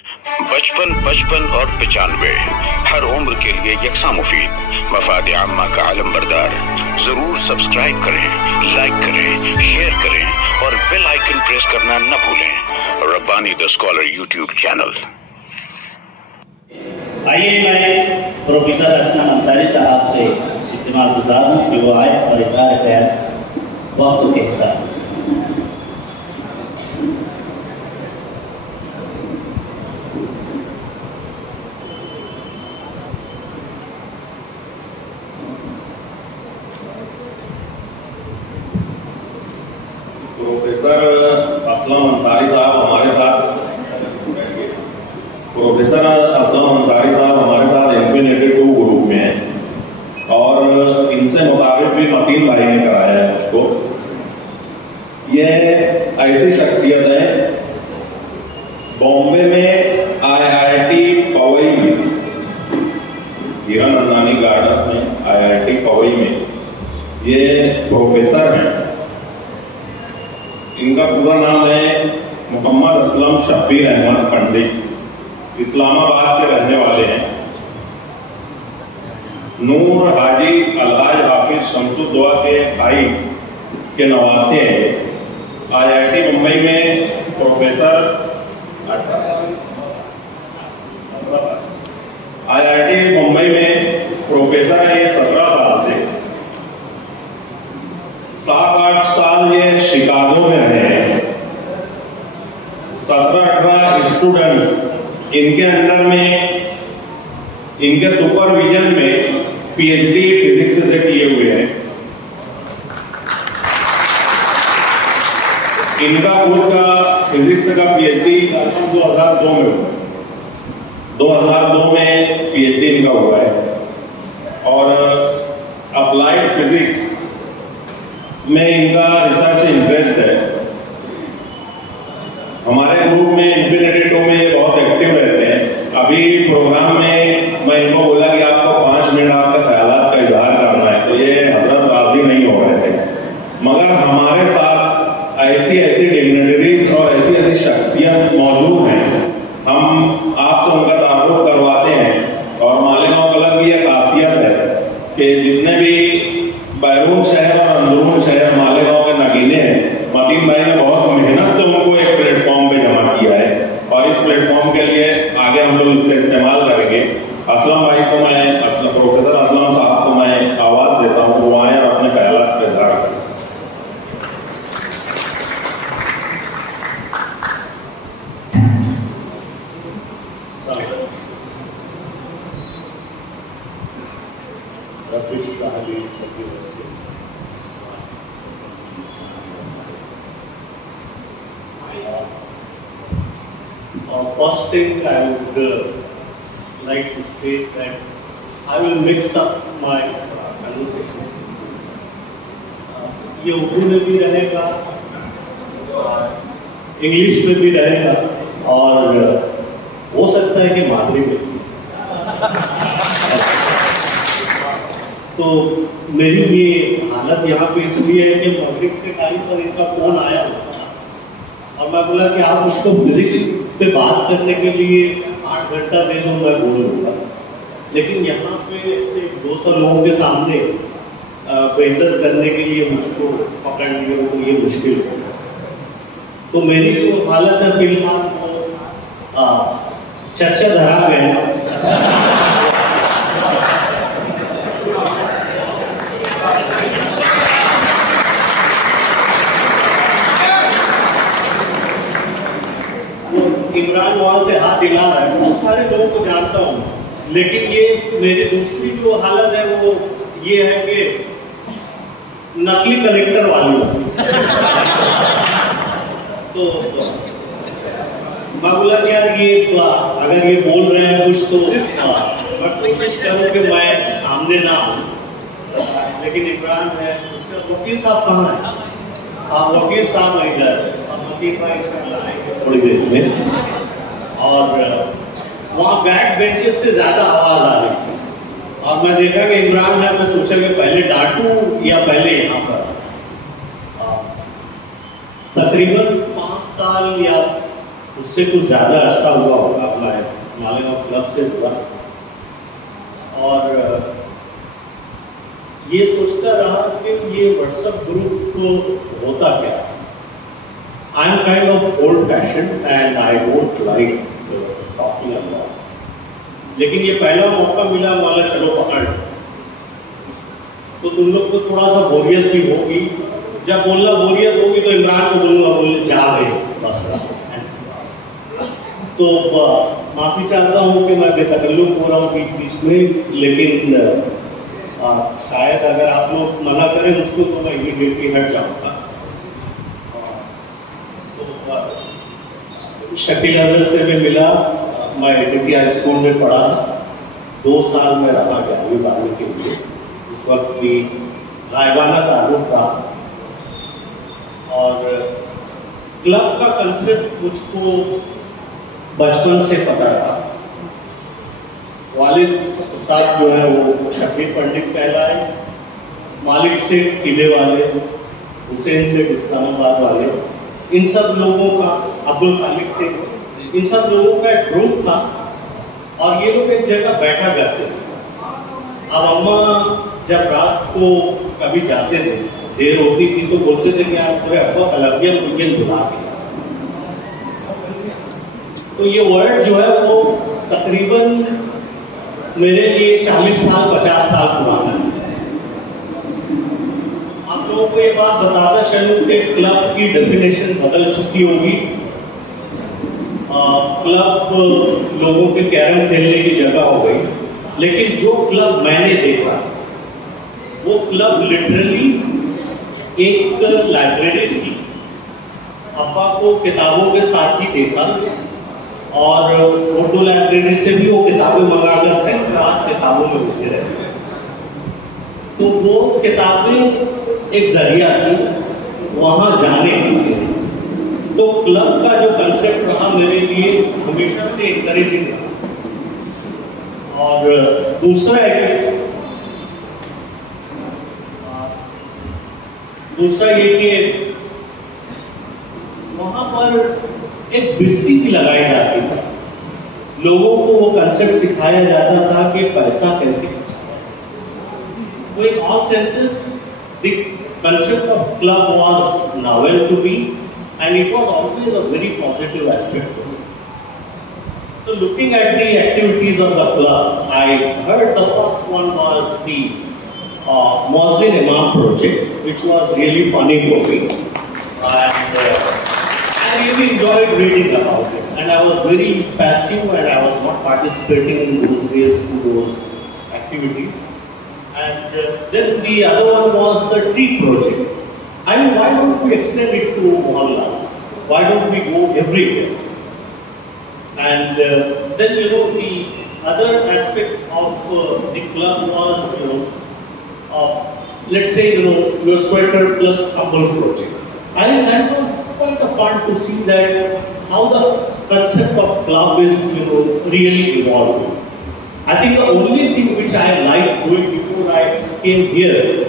55, 55 और 95 हर उम्र के लिए यकसा मुफीद, मफाद आम्मा का आलम बरदार। जरूर सब्सक्राइब करें, लाइक करें, शेयर करें और बेल आइकन प्रेस करना न भूलें। Rabbani the scholar YouTube channel. आइए मैं प्रोफेसर असलम अंसारी साहब से इत्तेमाद गुजार हूँ कि वो आए और इज़हार ख्याल वक्त के हिसाब से। प्रोफेसर असलम अंसारी साहब हमारे साथ इन्फिनिटी 2 ग्रुप में हैं और इनसे मुताबिक भी मतीन भाई ने कराया है मुझको। ये ऐसी शख्सियत है, बॉम्बे में IIT पवई में, हिरन अंदानी गार्डन में IIT पवई में ये प्रोफेसर हैं। इनका पूरा नाम है मोहम्मद असलम शब्बीर अहमद पंडित, इस्लामाबाद के रहने वाले हैं। नूर हाजी अलहाज हाफिज शमसुद्दौला के भाई के नवासे हैं। IIT मुंबई में प्रोफेसर, IIT मुंबई में प्रोफेसर है ये 17 साल से। 7-8 साल ये शिकागो में रहे हैं। 17-18 स्टूडेंट्स इनके अंडर में, इनके सुपरविजन में PhD फिजिक्स से किए हुए हैं। इनका खुद का फिजिक्स का PhD 2002 में हुआ। 2002 में PhD इनका हुआ है और अप्लाइड फिजिक्स में इनका रिसर्च इंटरेस्ट है। हमारे ग्रुप में इन्फिनिटी 2 में ये बहुत एक्टिव रहते हैं। अभी प्रोग्राम में मैं इनको बोला कि आपको 5 मिनट आपके ख्यालात का इजहार करना है, तो ये हजरत राजी नहीं हो रहे थे। मगर हमारे साथ ऐसी ऐसी डिग्निटरीज और ऐसी ऐसी शख्सियत मौजूद हैं, हम आपसे उनका तारुफ करवाते हैं। और मालेगांव क्लब की यह खासियत है कि जितने भी बैरून शहर और अंदरून शहर मालेगांव के नगीने हैं, मतीन भाई ने बहुत मेहनत से उनको एक प्लेटफॉर्म पे जमा किया है और इस प्लेटफॉर्म के लिए आगे हम लोग इसका इस्तेमाल करेंगे। असलम भाई को मैं, प्रोफेसर असलम साहब को मैं आवाज देता हूँ, वो आए और अपने ख्यालात का इज़हार करें। First thing I would like to state that I will mix up my conversation. ये उर्दू में भी रहेगा, इंग्लिश में भी रहेगा और हो सकता है कि मादरी में भी। तो मेरी ये हालत यहाँ पे इसलिए है कि मगरिब के टाइम पर इनका फोन आया और मैं बोला कि आप उसको फिजिक्स पे बात करने के लिए 8 घंटा दे दो, मैं बोलूँगा। लेकिन यहाँ पे 200 लोगों के सामने बेइज्जत करने के लिए मुझको पकड़ लिया तो ये मुश्किल हो। तो मेरी जो हालत है फिलहाल वो चर्चा धरा गए। इमरान वहां से हाथ हिला रहा है, बहुत सारे लोगों को जानता हूं, लेकिन ये मेरी दूसरी जो हालत है वो ये है कि नकली कलेक्टर वाली तो मैं बोला कि यार ये अगर ये बोल रहे हैं कुछ तो मैं कोशिश करूं कि मैं सामने ना आऊं। लेकिन इमरान है, उसका वकील साहब कहाँ है? आप वकील साहब इधर थोड़ी देर में। और वहाँ बैक बेंचेस से ज्यादा आवाज आ रही थी और मैं देखा कि इमरान है, मैं सोचा कि पहले डांटू या पहले यहाँ पर। तकरीबन 5 साल या उससे कुछ ज्यादा अर्सा हुआ होगा ये सोचता रहा कि ये व्हाट्सएप ग्रुप होता क्या है। I am kind of old fashion and I don't like talking about, लेकिन ये पहला मौका मिला वाला चलो पकड़, तो तुम लोग को थोड़ा सा बोरियत भी होगी। जब बोलना बोरियत होगी तो इमरान को बोलूंगा, बोले जा गए बस। तो माफी चाहता हूँ कि मैं बेतकल्लुफ हो रहा हूँ बीच बीच में, लेकिन शायद अगर आप लोग मना करें मुझको तो मैं इमीडिएटली हट जाऊंगा। तो शकील अजहर से भी मिला, मैं DTI स्कूल में पढ़ा, 2 साल में रहा 11वीं 12वीं के लिए। उस वक्त भी रायबाना ताल्लुक था और क्लब का कंसेप्ट मुझको बचपन से पता था। वालिद साहब जो है वो शकील पंडित कहलाए, मालिक से किले वाले, हुसैन से इस्लामाबाद वाले, इन सब लोगों का, अब्दुल खालिक थे, इन सब लोगों का एक ग्रुप था और ये लोग एक जगह बैठा करते थे। अब अम्मा जब रात को कभी जाते थे, देर होती थी, तो बोलते थे कि आप जो है अब्बा कलबिया मुझे बुला के। तो ये वर्ड जो है वो तकरीबन मेरे लिए 40 साल 50 साल पुराना है। आप लोगों को ये बात बताता चलूं कि क्लब की डेफिनेशन बदल चुकी होगी। क्लब लोगों के कैरम खेलने की जगह हो गई, लेकिन जो क्लब मैंने देखा वो क्लब लिटरली एक लाइब्रेरी थी। अब्बा को किताबों के साथ ही देखा और उर्दू लाइब्रेरी से भी वो किताबें मंगा करते हैं, रात किताबों में घुसे रहते। तो वो किताबें एक जरिया थी वहाँ जाने के लिए। तो क्लब का जो कंसेप्ट रहा मेरे लिए हमेशा से इंकरेजिंग रहा। और दूसरा ये कि वहाँ पर एक बिस्सी भी लगाई जाती थी। लोगों को वो कंसेप्ट सिखाया जाता था कि पैसा कैसे बचाना। तो in all senses the concept of club was novel to me and it was always a very positive aspect to me. So looking at the activities of the club, I heard the first one was the Muazzin Imam project, which was really funny for me, and I really enjoyed reading about it. And I was very passive, and I was not participating in those days to those activities. And then the other one was the tree project. I mean, why don't we extend it to mohallas? Why don't we go everywhere? And then, you know, the other aspect of the club was, let's say, you know, your sweater plus humble project. I think that was quite a fun to see that how the concept of club is, you know, really evolving. I think the only thing which I liked doing before I came here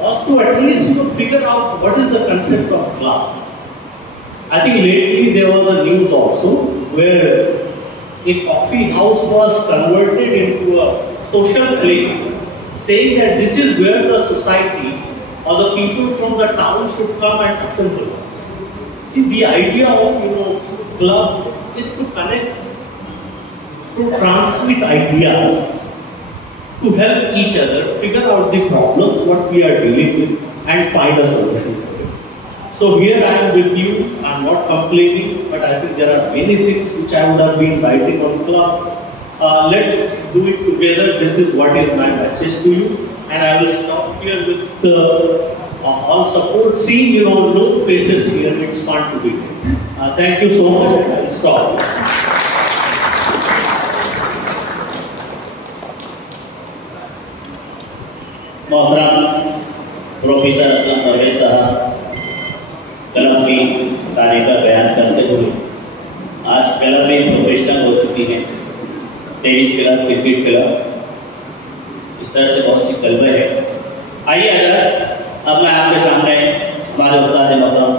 was to at least, you know, figure out what is the concept of club. I think lately there was a news also where a coffee house was converted into a social place, saying that this is where the society or the people from the town should come and assemble. See, the idea of, you know, club is to connect, to transmit ideas, to help each other figure out the problems what we are dealing with and find a solution. So here I am with you, I am not complaining, but I think there are many things which I would have been writing on club. Let's do it together. This is what is my message to you, and I will stop here with all support. Seeing, you know, no faces here, it's fun to be here. Thank you so much, and I will stop. मोहतरम professor Aslam Parvez साहब club की तारीख का बयान करते हुए, आज club में प्रोफेशनल हो चुकी हैं, टेनिस क्लब, क्रिकेट क्लब, इस तरह से बहुत सी क्लबें हैं। आइए अगर अब मैं आपके सामने हमारे उस्ताद मोहतरम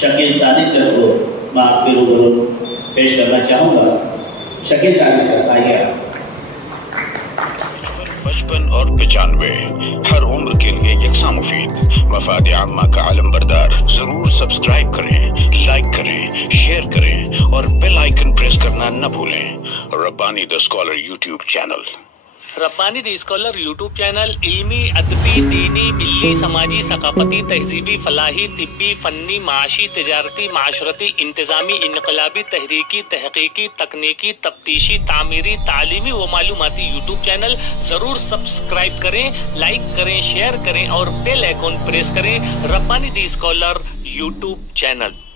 शकील सादी सर को मैं आपके रूबरू पेश करना चाहूँगा। शकील सादी सर, आइए आप। 55 और 95 हर उम्र के लिए यकसा मुफीद। मफाद आम्मा का आलम बरदार। जरूर सब्सक्राइब करें, लाइक करें, शेयर करें और बेल आइकन प्रेस करना न भूलें। Rabbani the scholar YouTube channel. Rabbani the scholar YouTube channel इल्मी, अदबी, दीनी, मिल्ली, समाजी, सकाफती, तहजीबी, फलाही, तिब्बी, फन्नी, माशी, तिजारती, माशरती, इंतजामी, इनकलाबी, तहरीकी, तहकीकी, तकनीकी, तफ्तीशी, तामीरी, तालीमी व मालूमाती यूट्यूब चैनल। जरूर सब्सक्राइब करें, लाइक करें, शेयर करें और बेल आइकन प्रेस करें। Rabbani the scholar YouTube channel.